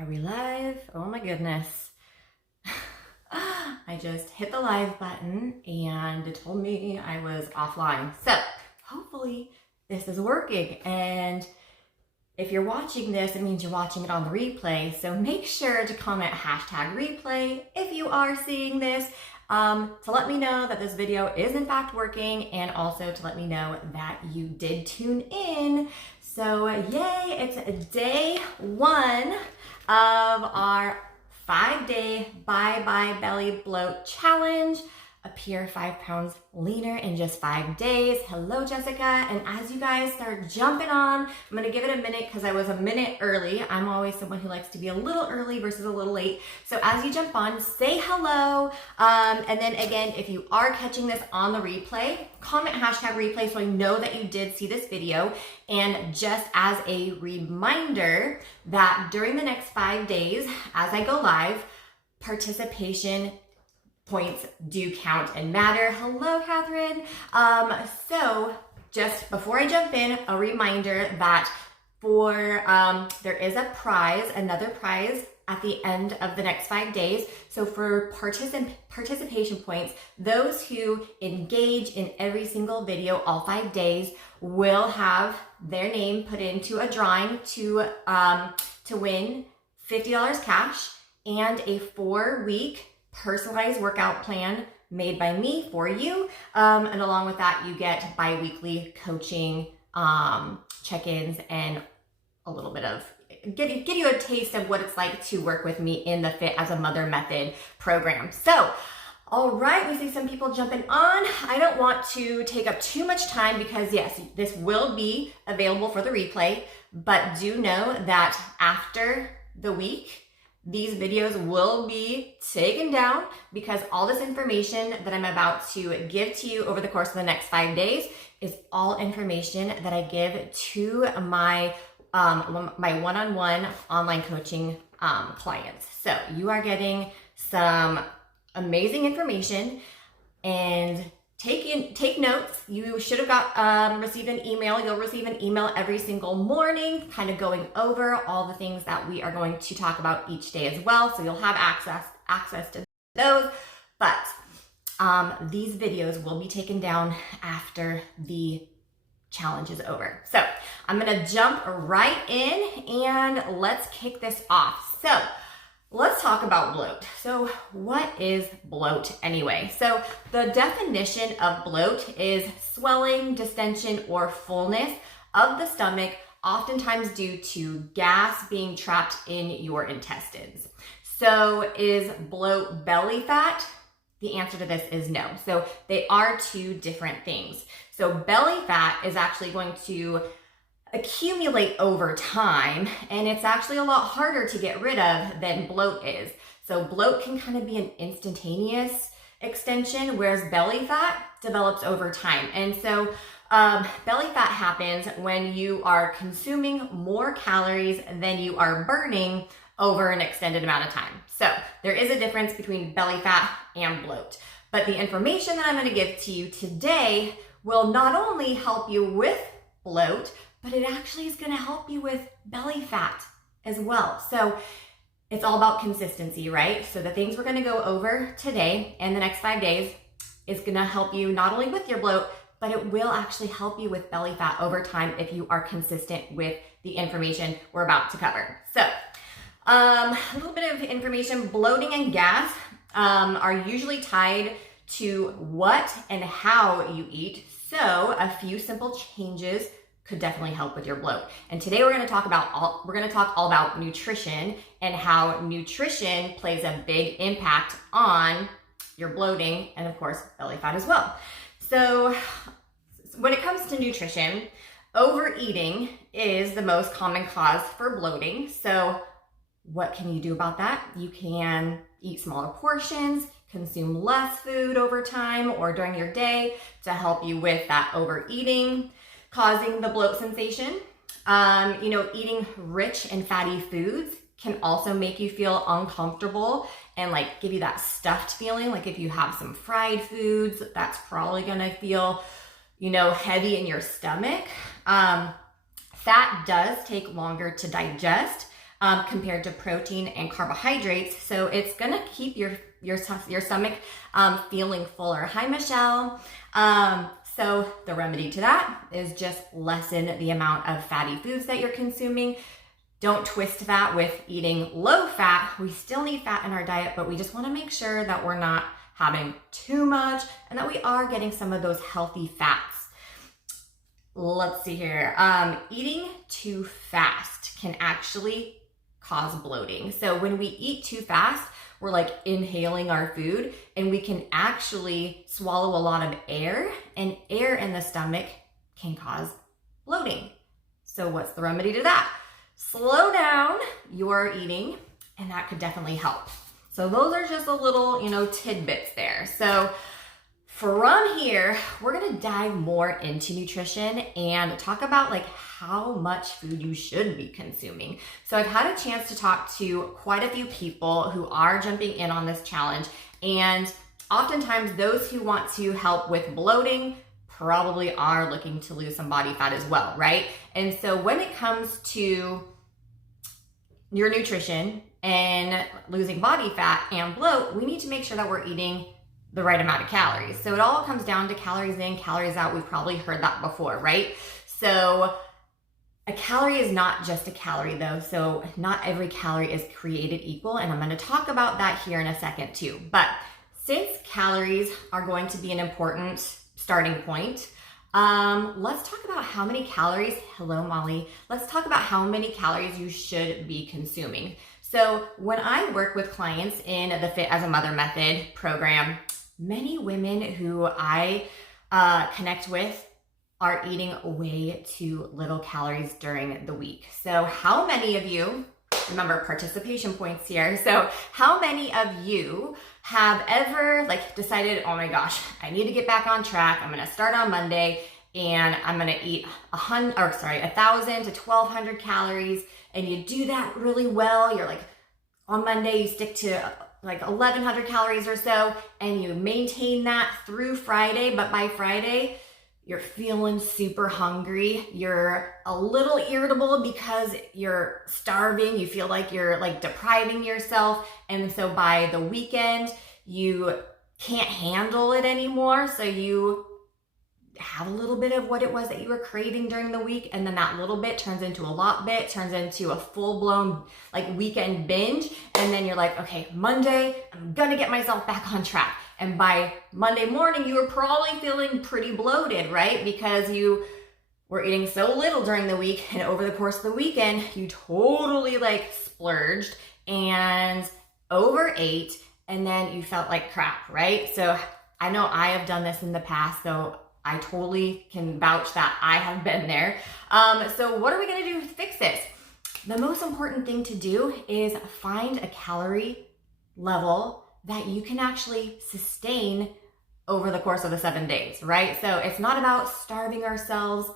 Are we live? Oh my goodness. I just hit the live button and it told me I was offline. So hopefully this is working. And if you're watching this, it means you're watching it on the replay. So make sure to comment #replay if you are seeing this to let me know that this video is in fact working, and also to let me know that you did tune in. So yay, it's day one of our 5-day Bye Bye Belly Bloat Challenge. Appear 5 pounds leaner in just 5 days. Hello, Jessica. And as you guys start jumping on, I'm gonna give it a minute because I was a minute early. I'm always someone who likes to be a little early versus a little late. So as you jump on, say hello. And then again, if you are catching this on the replay, comment #replay so I know that you did see this video. And just as a reminder that during the next 5 days, as I go live, participation points do count and matter. Hello, Catherine. So just before I jump in, a reminder that there is a prize, another prize at the end of the next 5 days. So for participation points, those who engage in every single video all 5 days will have their name put into a drawing to win $50 cash and a 4-week personalized workout plan made by me for you. And along with that, you get bi-weekly coaching check-ins and a little bit of give you a taste of what it's like to work with me in the Fit as a Mother Method program. So, all right, we see some people jumping on. I don't want to take up too much time because yes, this will be available for the replay, but do know that after the week, these videos will be taken down because all this information that I'm about to give to you over the course of the next 5 days is all information that I give to my one-on-one online coaching clients. So you are getting some amazing information, and take notes. You should have received an email. You'll receive an email every single morning, kind of going over all the things that we are going to talk about each day as well. So you'll have access to those. But these videos will be taken down after the challenge is over. So I'm gonna jump right in and let's kick this off. So let's talk about bloat. So what is bloat anyway? So the definition of bloat is swelling, distension, or fullness of the stomach, oftentimes due to gas being trapped in your intestines. So is bloat belly fat? The answer to this is no. So they are two different things. So belly fat is actually going to accumulate over time, and it's actually a lot harder to get rid of than bloat is. So bloat can kind of be an instantaneous extension, whereas belly fat develops over time. And so belly fat happens when you are consuming more calories than you are burning over an extended amount of time. So there is a difference between belly fat and bloat. But the information that I'm going to give to you today will not only help you with bloat, but it actually is going to help you with belly fat as well. So it's all about consistency, right? So the things we're going to go over today and the next 5 days is going to help you not only with your bloat, but it will actually help you with belly fat over time if you are consistent with the information we're about to cover. So a little bit of information. Bloating and gas are usually tied to what and how you eat. So a few simple changes could definitely help with your bloat. And today we're going to talk all about nutrition and how nutrition plays a big impact on your bloating and of course belly fat as well. So when it comes to nutrition, overeating is the most common cause for bloating. So what can you do about that? You can eat smaller portions, consume less food over time or during your day to help you with that overeating, causing the bloat sensation. Eating rich and fatty foods can also make you feel uncomfortable and like give you that stuffed feeling. Like if you have some fried foods, that's probably gonna feel, heavy in your stomach. Fat does take longer to digest. compared to protein and carbohydrates. So it's gonna keep your stomach feeling fuller. Hi, Michelle. So the remedy to that is just lessen the amount of fatty foods that you're consuming. Don't twist that with eating low fat. We still need fat in our diet, but we just want to make sure that we're not having too much and that we are getting some of those healthy fats. Let's see here. Eating too fast can actually cause bloating. So when we eat too fast, we're like inhaling our food and we can actually swallow a lot of air, and air in the stomach can cause bloating. So what's the remedy to that? Slow down your eating, and that could definitely help. So those are just a little, tidbits there. So from here, we're gonna dive more into nutrition and talk about like how much food you should be consuming. So I've had a chance to talk to quite a few people who are jumping in on this challenge, and oftentimes those who want to help with bloating probably are looking to lose some body fat as well, right? And so when it comes to your nutrition and losing body fat and bloat, we need to make sure that we're eating the right amount of calories. So it all comes down to calories in, calories out. We've probably heard that before, right? So a calorie is not just a calorie though. So not every calorie is created equal. And I'm going to talk about that here in a second too. But since calories are going to be an important starting point, let's talk about how many calories, hello Molly, let's talk about how many calories you should be consuming. So when I work with clients in the Fit as a Mother Method program, many women who I connect with are eating way too little calories during the week. So how many of you, remember participation points here, so how many of you have ever decided, oh my gosh, I need to get back on track, I'm gonna start on Monday and I'm gonna eat 1,000 to 1,200 calories, and you do that really well. You're like, on Monday you stick to 1,100 calories or so, and you maintain that through Friday, but by Friday, you're feeling super hungry. You're a little irritable because you're starving. You feel like you're depriving yourself. And so by the weekend, you can't handle it anymore. So you have a little bit of what it was that you were craving during the week, and then that little bit turns into a lot bit, turns into a full-blown weekend binge, and then you're like, okay, Monday, I'm gonna get myself back on track. And by Monday morning, you were probably feeling pretty bloated, right? Because you were eating so little during the week, and over the course of the weekend, you totally splurged and overate, and then you felt like crap, right? So I know I have done this in the past, so I totally can vouch that I have been there. So what are we gonna do to fix this? The most important thing to do is find a calorie level that you can actually sustain over the course of the 7 days, right? So it's not about starving ourselves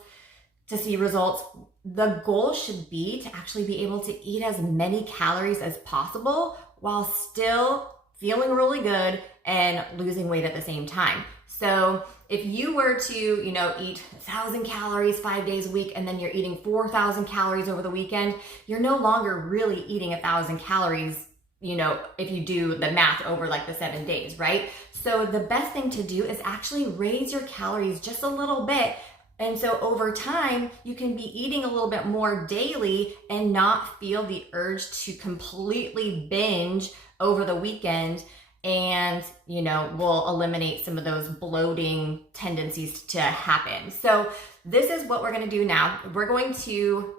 to see results. The goal should be to actually be able to eat as many calories as possible while still feeling really good and losing weight at the same time. So if you were to, eat 1,000 calories 5 days a week, and then you're eating 4,000 calories over the weekend, you're no longer really eating 1,000 calories, if you do the math over the 7 days, right? So the best thing to do is actually raise your calories just a little bit. And so over time, you can be eating a little bit more daily and not feel the urge to completely binge over the weekend, and will eliminate some of those bloating tendencies to happen. So this is what we're going to do now. We're going to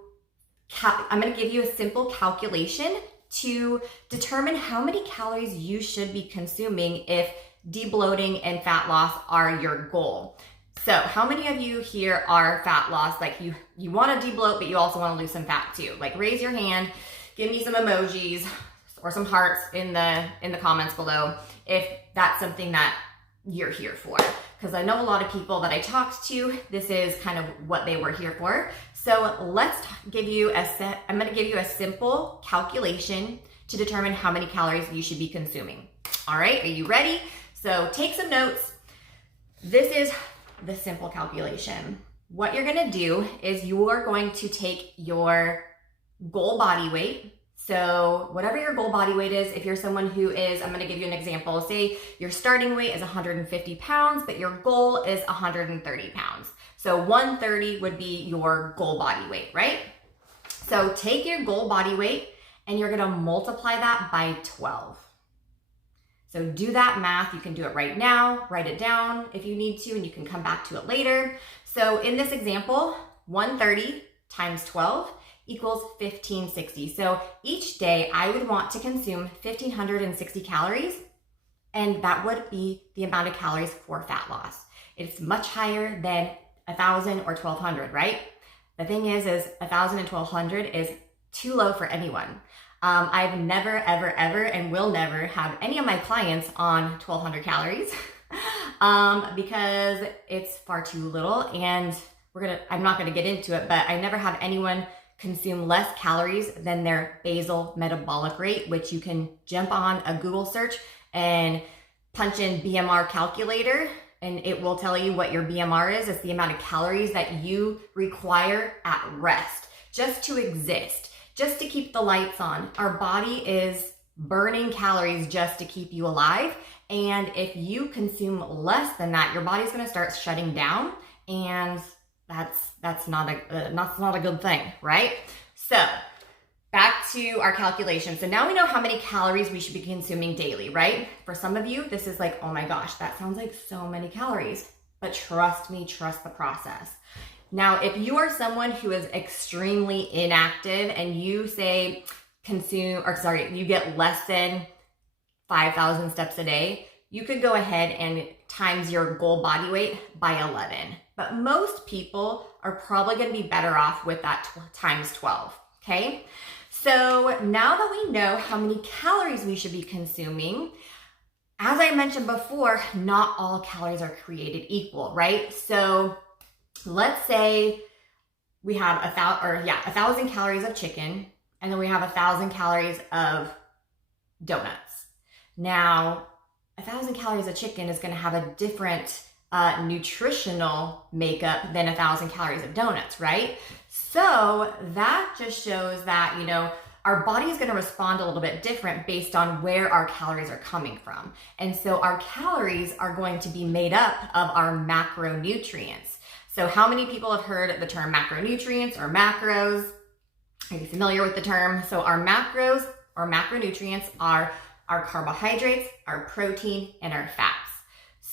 I'm going to give you a simple calculation to determine how many calories you should be consuming if de-bloating and fat loss are your goal. So how many of you here are fat loss? You want to de-bloat, but you also want to lose some fat too. Raise your hand, give me some emojis or some hearts in the comments below if that's something that you're here for. Because I know a lot of people that I talked to, this is kind of what they were here for. So let's give you I'm going to give you a simple calculation to determine how many calories you should be consuming. All right, are you ready? So take some notes. This is the simple calculation. What you're going to do is you're going to take your goal body weight, So whatever your goal body weight is, if you're someone who is, I'm gonna give you an example. Say your starting weight is 150 pounds, but your goal is 130 pounds. So 130 would be your goal body weight, right? So take your goal body weight and you're gonna multiply that by 12. So do that math. You can do it right now, write it down if you need to, and you can come back to it later. So in this example, 130 times 12 equals 1560. So each day I would want to consume 1560 calories, and that would be the amount of calories for fat loss. It's much higher than 1,000 or 1,200, right? The thing is 1,000 and 1,200 is too low for anyone. I've never, ever, ever, and will never have any of my clients on 1,200 calories because it's far too little, and I'm not gonna get into it, but I never have anyone consume less calories than their basal metabolic rate, which you can jump on a Google search and punch in BMR calculator, and it will tell you what your BMR is. It's the amount of calories that you require at rest, just to exist, just to keep the lights on. Our body is burning calories just to keep you alive. And if you consume less than that, your body's gonna start shutting down, and that's not a good thing, right? So back to our calculation. So now we know how many calories we should be consuming daily, right? For some of you, this is like, oh my gosh, that sounds like so many calories. But trust me, trust the process. Now, if you are someone who is extremely inactive and you say you get less than 5,000 steps a day, you could go ahead and times your goal body weight by 11. But most people are probably gonna be better off with that times 12, okay? So now that we know how many calories we should be consuming, as I mentioned before, not all calories are created equal, right? So let's say we have 1,000 calories of chicken, and then we have 1,000 calories of donuts. Now, 1,000 calories of chicken is gonna have a different nutritional makeup than 1,000 calories of donuts, right? So that just shows that, our body is going to respond a little bit different based on where our calories are coming from. And so our calories are going to be made up of our macronutrients. So how many people have heard the term macronutrients or macros? Are you familiar with the term? So our macros or macronutrients are our carbohydrates, our protein, and our fats.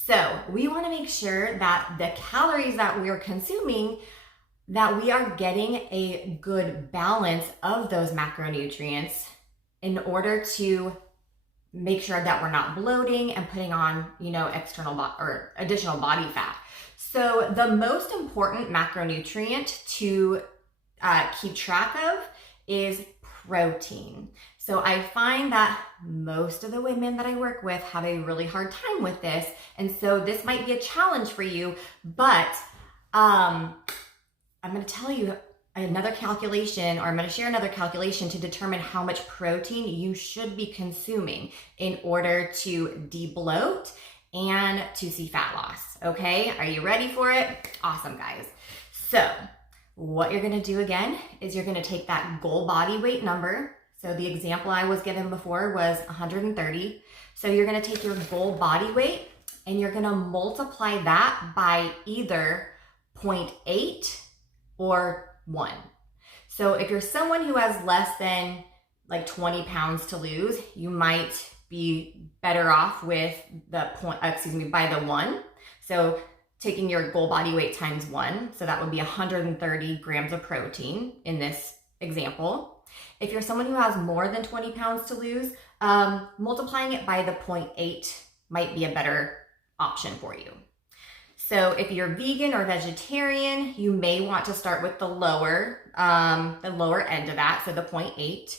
So we want to make sure that the calories that we're consuming, that we are getting a good balance of those macronutrients in order to make sure that we're not bloating and putting on, additional body fat. So the most important macronutrient to keep track of is protein. So I find that most of the women that I work with have a really hard time with this. And so this might be a challenge for you, but I'm going to tell you another calculation, or I'm going to share another calculation to determine how much protein you should be consuming in order to de-bloat and to see fat loss. Okay, are you ready for it? Awesome, guys. So what you're going to do again is you're going to take that goal body weight number. So the example I was given before was 130. So you're going to take your goal body weight and you're going to multiply that by either 0.8 or 1. So if you're someone who has less than like 20 pounds to lose, you might be better off with by the 1. So taking your goal body weight times 1. So that would be 130 grams of protein in this example. If you're someone who has more than 20 pounds to lose, multiplying it by the 0.8 might be a better option for you. So if you're vegan or vegetarian, you may want to start with the lower end of that, so the 0.8.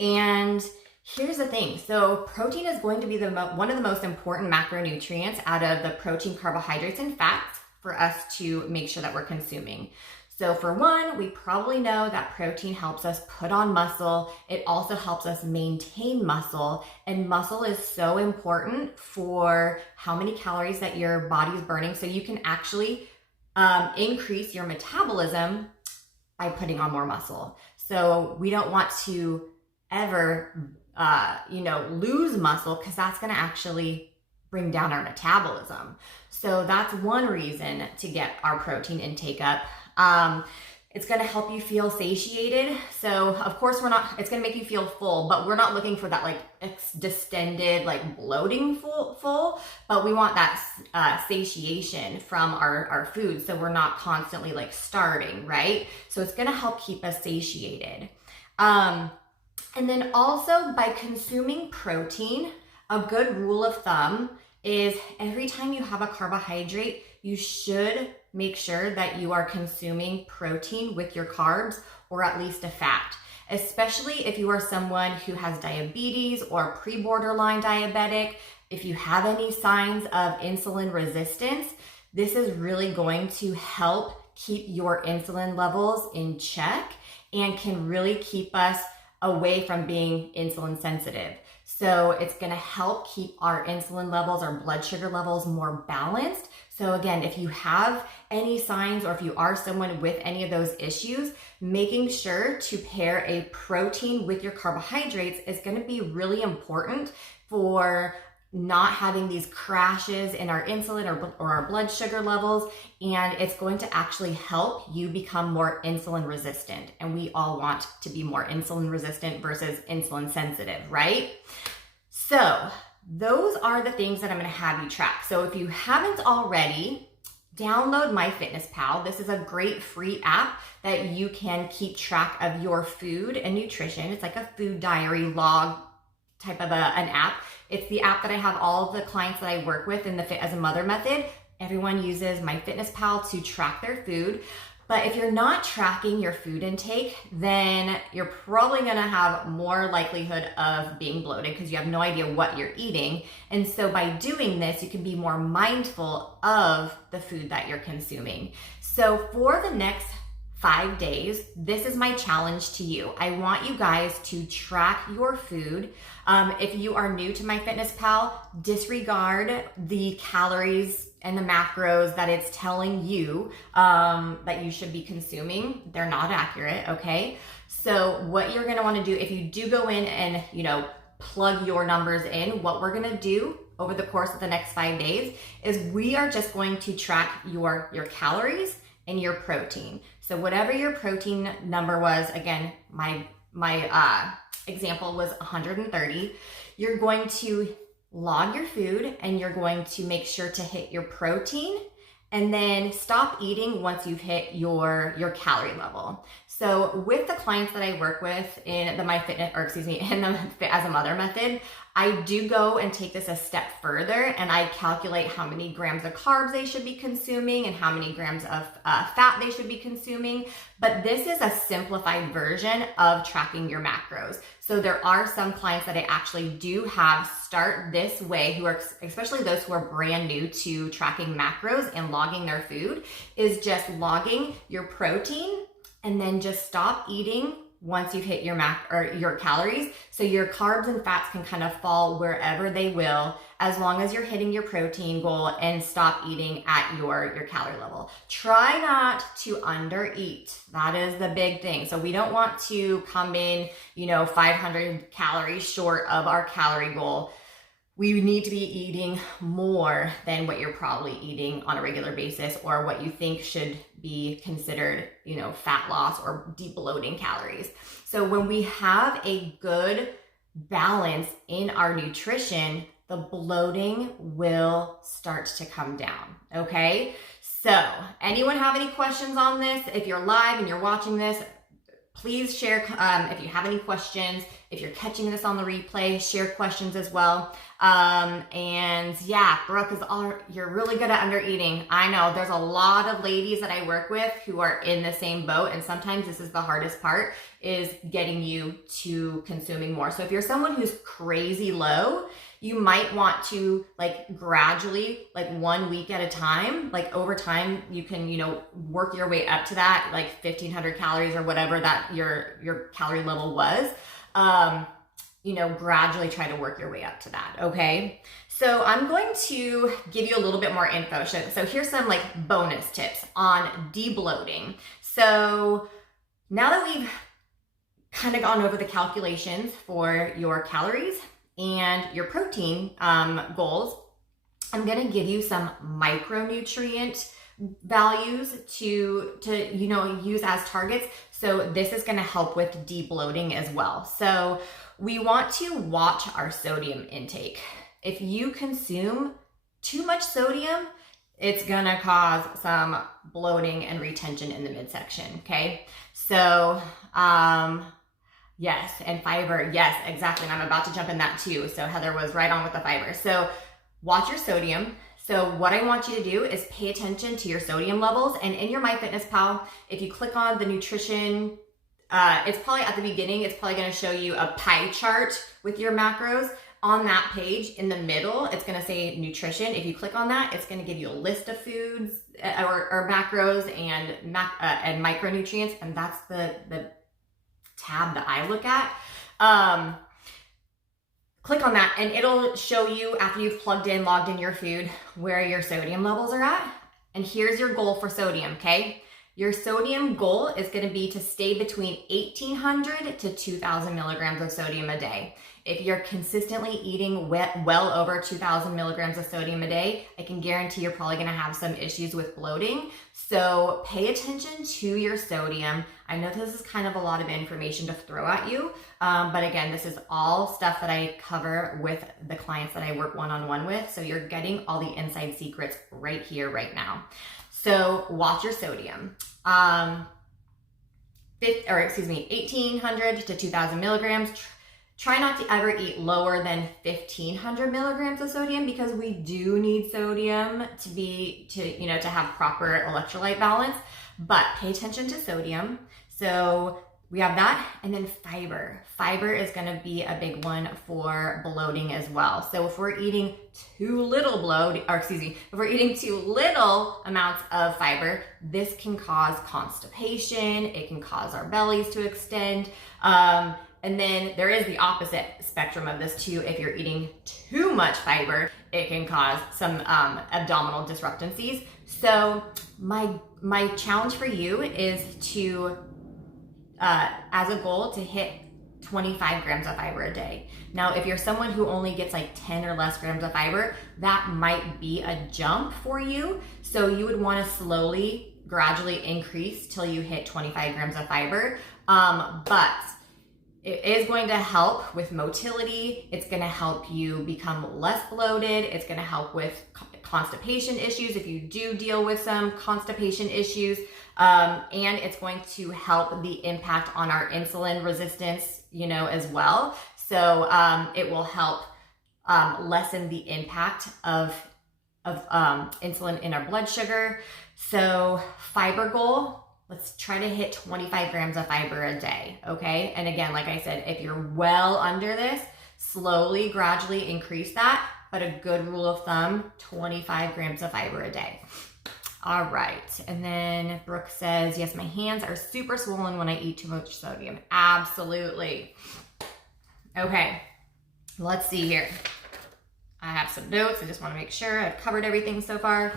And here's the thing. So protein is going to be one of the most important macronutrients out of the protein, carbohydrates, and fats for us to make sure that we're consuming. So for one, we probably know that protein helps us put on muscle. It also helps us maintain muscle, and muscle is so important for how many calories that your body's burning. So you can actually increase your metabolism by putting on more muscle. So we don't want to ever, lose muscle, because that's going to actually bring down our metabolism. So that's one reason to get our protein intake up. It's going to help you feel satiated. So of course it's going to make you feel full, but we're not looking for that like distended, like bloating full, but we want that satiation from our food. So we're not constantly like starving, right? So it's going to help keep us satiated. And then also by consuming protein, a good rule of thumb is every time you have a carbohydrate, you should make sure that you are consuming protein with your carbs, or at least a fat, especially if you are someone who has diabetes or pre-borderline diabetic. If you have any signs of insulin resistance, this is really going to help keep your insulin levels in check and can really keep us away from being insulin sensitive. So it's going to help keep our insulin levels, our blood sugar levels more balanced. So again, if you have any signs, or if you are someone with any of those issues, making sure to pair a protein with your carbohydrates is going to be really important for not having these crashes in our insulin or our blood sugar levels. And it's going to actually help you become more insulin resistant. And we all want to be more insulin resistant versus insulin sensitive, right? So those are the things that I'm going to have you track. So if you haven't already, download MyFitnessPal. This is a great free app that you can keep track of your food and nutrition. It's like a food diary log type of an app. It's the app that I have all of the clients that I work with in the Fit as a Mother method. Everyone uses MyFitnessPal to track their food. But if you're not tracking your food intake, then you're probably gonna have more likelihood of being bloated because you have no idea what you're eating. And so by doing this, you can be more mindful of the food that you're consuming. So for the next 5 days, this is my challenge to you. I want you guys to track your food. If you are new to MyFitnessPal, disregard the calories and the macros that it's telling you that you should be consuming. They're not accurate, okay? So what you're gonna wanna do, if you do go in and plug your numbers in, what we're gonna do over the course of the next 5 days is we are just going to track your calories and your protein. So whatever your protein number was, again, my example was 130, you're going to log your food and you're going to make sure to hit your protein and then stop eating once you've hit your calorie level. So with the clients that I work with in the in the Fit as a Mother method, I do go and take this a step further and I calculate how many grams of carbs they should be consuming and how many grams of fat they should be consuming. But this is a simplified version of tracking your macros. So there are some clients that I actually do have start this way, who are, especially those who are brand new to tracking macros and logging their food, is just logging your protein and then just stop eating once you've hit your calories. So your carbs and fats can kind of fall wherever they will, as long as you're hitting your protein goal, and stop eating at your calorie level. Try not to undereat. That is the big thing. So we don't want to come in, 500 calories short of our calorie goal. We need to be eating more than what you're probably eating on a regular basis, or what you think should be considered, fat loss or de-bloating calories. So when we have a good balance in our nutrition, the bloating will start to come down, okay? So anyone have any questions on this? If you're live and you're watching this, please share if you have any questions. If you're catching this on the replay, share questions as well. And yeah, Brooke, you're really good at undereating. I know there's a lot of ladies that I work with who are in the same boat, and sometimes this is the hardest part, is getting you to consuming more. So if you're someone who's crazy low, you might want to gradually, 1 week at a time, over time, you can, work your way up to that, 1,500 calories or whatever that your calorie level was. Gradually try to work your way up to that. Okay. So I'm going to give you a little bit more info. So here's some bonus tips on de-bloating. So now that we've kind of gone over the calculations for your calories and your protein goals, I'm going to give you some micronutrient values to use as targets. So this is going to help with de-bloating as well. So we want to watch our sodium intake. If you consume too much sodium, it's going to cause some bloating and retention in the midsection. Okay. So, yes. And fiber. Yes, exactly. And I'm about to jump in that too. So Heather was right on with the fiber. So watch your sodium. So what I want you to do is pay attention to your sodium levels. And in your MyFitnessPal, if you click on the nutrition, it's probably at the beginning, it's probably going to show you a pie chart with your macros. On that page in the middle, it's going to say nutrition. If you click on that, it's going to give you a list of foods or macros and micronutrients. And that's the tab that I look at. Click on that and it'll show you, after you've logged in your food, where your sodium levels are at. And here's your goal for sodium, okay? Your sodium goal is going to be to stay between 1,800 to 2,000 milligrams of sodium a day. If you're consistently eating well over 2,000 milligrams of sodium a day, I can guarantee you're probably going to have some issues with bloating. So pay attention to your sodium. I know this is kind of a lot of information to throw at you, but again, this is all stuff that I cover with the clients that I work one-on-one with. So you're getting all the inside secrets right here, right now. So watch your sodium. 1,800 to 2,000 milligrams. Try not to ever eat lower than 1,500 milligrams of sodium, because we do need sodium to have proper electrolyte balance. But pay attention to sodium. So we have that, and then fiber. Fiber is going to be a big one for bloating as well. So if we're eating too little amounts of fiber, this can cause constipation. It can cause our bellies to extend. And then there is the opposite spectrum of this too. If you're eating too much fiber, it can cause some abdominal disruptancies. So my challenge for you is to, as a goal, to hit 25 grams of fiber a day. Now, if you're someone who only gets like 10 or less grams of fiber, that might be a jump for you. So you would want to slowly, gradually increase till you hit 25 grams of fiber. But it is going to help with motility. It's going to help you become less bloated. It's going to help with constipation issues if you do deal with some constipation issues. And it's going to help the impact on our insulin resistance, as well. So it will help lessen the impact of insulin in our blood sugar. So fiber goal, let's try to hit 25 grams of fiber a day, okay? And again, like I said, if you're well under this, slowly, gradually increase that. But a good rule of thumb, 25 grams of fiber a day. All right, and then Brooke says, yes, my hands are super swollen when I eat too much sodium. Absolutely. Okay, let's see here. I have some notes. I just want to make sure I've covered everything so far.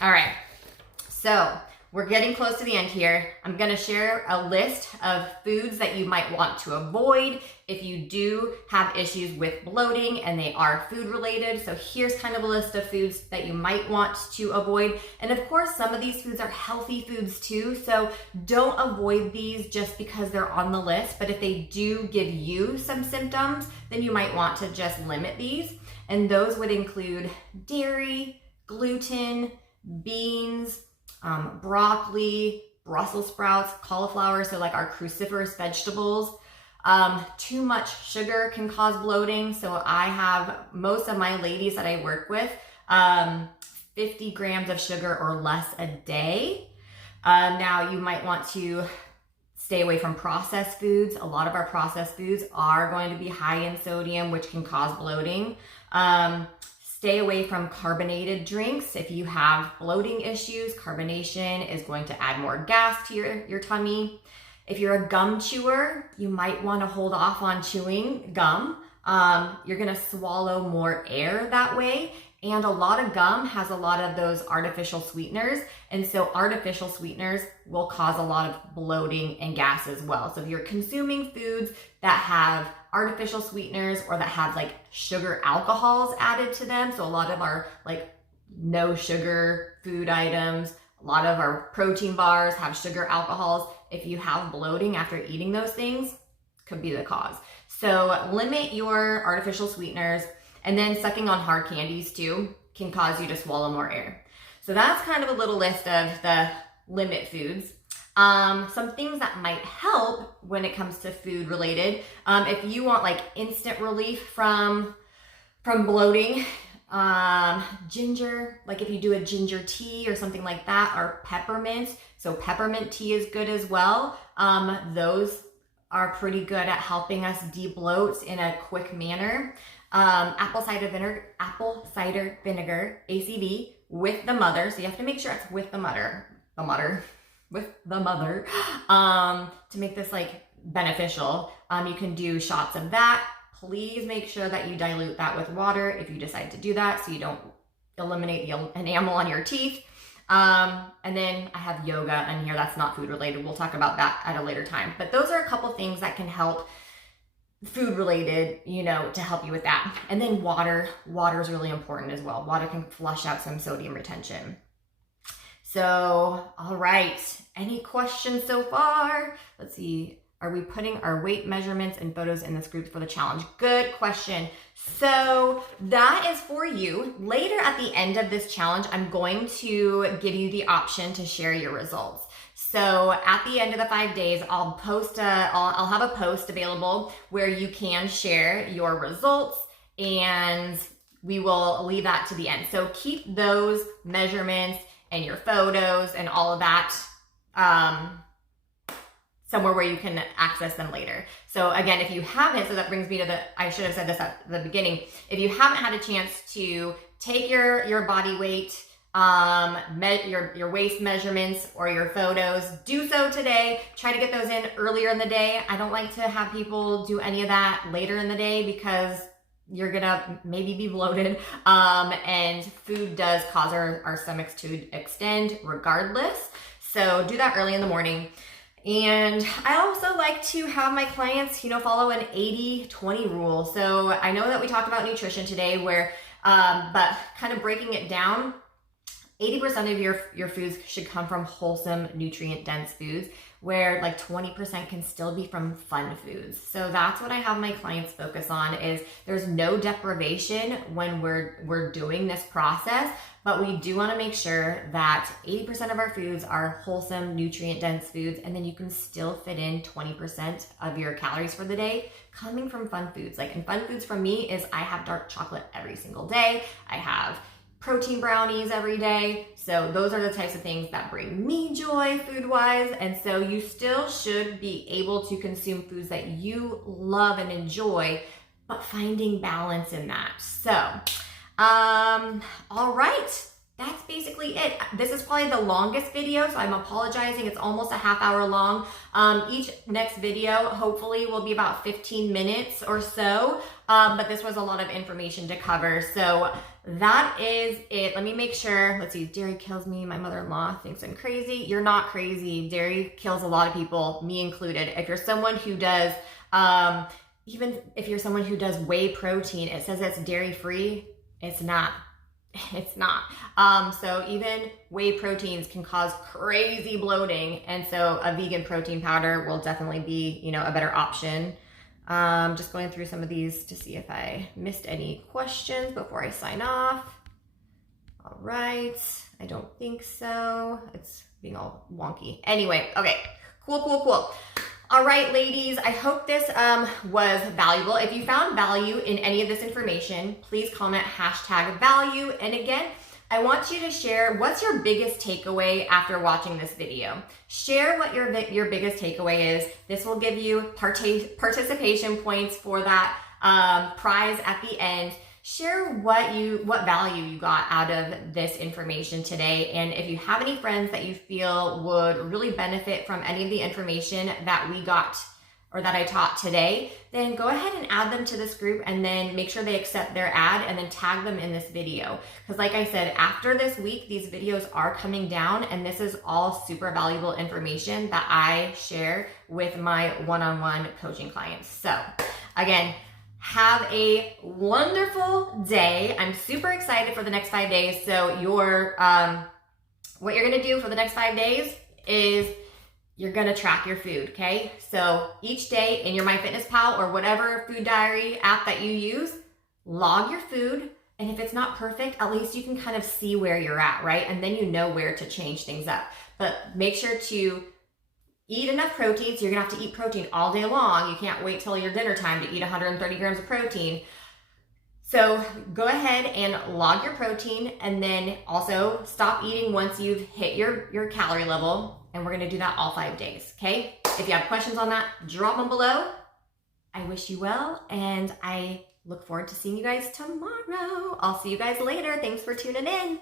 All right, so we're getting close to the end here. I'm going to share a list of foods that you might want to avoid if you do have issues with bloating and they are food related. So here's kind of a list of foods that you might want to avoid. And of course, some of these foods are healthy foods too. So don't avoid these just because they're on the list. But if they do give you some symptoms, then you might want to just limit these. And those would include dairy, gluten, beans, broccoli, Brussels sprouts, cauliflower, so like our cruciferous vegetables. Too much sugar can cause bloating. So I have most of my ladies that I work with, 50 grams of sugar or less a day. Now you might want to stay away from processed foods. A lot of our processed foods are going to be high in sodium, which can cause bloating. Stay away from carbonated drinks. If you have bloating issues, carbonation is going to add more gas to your tummy. If you're a gum chewer, you might want to hold off on chewing gum. You're going to swallow more air that way, And a lot of gum has a lot of those artificial sweeteners. And so artificial sweeteners will cause a lot of bloating and gas as well. So if you're consuming foods that have artificial sweeteners or that have like sugar alcohols added to them, so a lot of our like no sugar food items, a lot of our protein bars have sugar alcohols. If you have bloating after eating those things, could be the cause. So limit your artificial sweeteners. And then sucking on hard candies too can cause you to swallow more air. So that's kind of a little list of the limit foods. Some things that might help when it comes to food related. If you want like instant relief from bloating, ginger, like if you do a ginger tea or something like that, or peppermint. So peppermint tea is good as well. Those are pretty good at helping us de-bloat in a quick manner. Apple cider vinegar, ACV, with the mother. So you have to make sure it's with the mother, to make this like beneficial. You can do shots of that. Please make sure that you dilute that with water if you decide to do that, so you don't eliminate the enamel on your teeth. And then I have yoga in here. That's not food related. We'll talk about that at a later time. But those are a couple things that can help food related, to help you with that. And then water is really important as well. Water can flush out some sodium retention. So, all right. Any questions so far? Let's see. Are we putting our weight measurements and photos in this group for the challenge? Good question. So that is for you. Later at the end of this challenge, I'm going to give you the option to share your results. So at the end of the 5 days, I'll have a post available where you can share your results, and we will leave that to the end. So keep those measurements and your photos and all of that somewhere where you can access them later. So again, if you haven't, so that brings me to I should have said this at the beginning. If you haven't had a chance to take your body weight, your waist measurements or your photos, do so today. Try to get those in earlier in the day. I don't like to have people do any of that later in the day because you're gonna maybe be bloated, and food does cause our stomachs to extend regardless. So do that early in the morning. And I also like to have my clients, follow an 80-20 rule. So I know that we talked about nutrition today but kind of breaking it down, 80% of your foods should come from wholesome, nutrient-dense foods, where like 20% can still be from fun foods. So that's what I have my clients focus on, is there's no deprivation when we're doing this process, but we do want to make sure that 80% of our foods are wholesome, nutrient-dense foods, and then you can still fit in 20% of your calories for the day coming from fun foods. And fun foods for me is I have dark chocolate every single day. I have protein brownies every day. So those are the types of things that bring me joy food-wise. And so you still should be able to consume foods that you love and enjoy, but finding balance in that. So, all right. That's basically it. This is probably the longest video, so I'm apologizing. It's almost a half hour long. Each next video hopefully will be about 15 minutes or so, but this was a lot of information to cover. So that is it. Let me make sure. Let's see. Dairy kills me. My mother-in-law thinks I'm crazy. You're not crazy. Dairy kills a lot of people, me included. If you're someone who does, even if you're someone who does whey protein, it says it's dairy-free. It's not. It's not. So even whey proteins can cause crazy bloating. And so a vegan protein powder will definitely be, a better option. Just going through some of these to see if I missed any questions before I sign off. All right. I don't think so. It's being all wonky. Anyway, okay. Cool. All right, ladies, I hope this was valuable. If you found value in any of this information, please comment #value. And again, I want you to share what's your biggest takeaway after watching this video. Share what your biggest takeaway is. This will give you participation points for that prize at the end. Share what value you got out of this information today. And if you have any friends that you feel would really benefit from any of the information that we got or that I taught today, then go ahead and add them to this group and then make sure they accept their ad and then tag them in this video. Because like I said, after this week, these videos are coming down and this is all super valuable information that I share with my one-on-one coaching clients. So again, have a wonderful day. I'm super excited for the next 5 days. So what you're gonna do for the next 5 days is you're gonna track your food, okay? So each day in your MyFitnessPal or whatever food diary app that you use, log your food. And if it's not perfect, at least you can kind of see where you're at, right? And then you know where to change things up. But make sure to eat enough protein. So you're gonna have to eat protein all day long. You can't wait till your dinner time to eat 130 grams of protein. So go ahead and log your protein and then also stop eating once you've hit your calorie level. And we're gonna do that all 5 days, okay? If you have questions on that, drop them below. I wish you well, and I look forward to seeing you guys tomorrow. I'll see you guys later. Thanks for tuning in.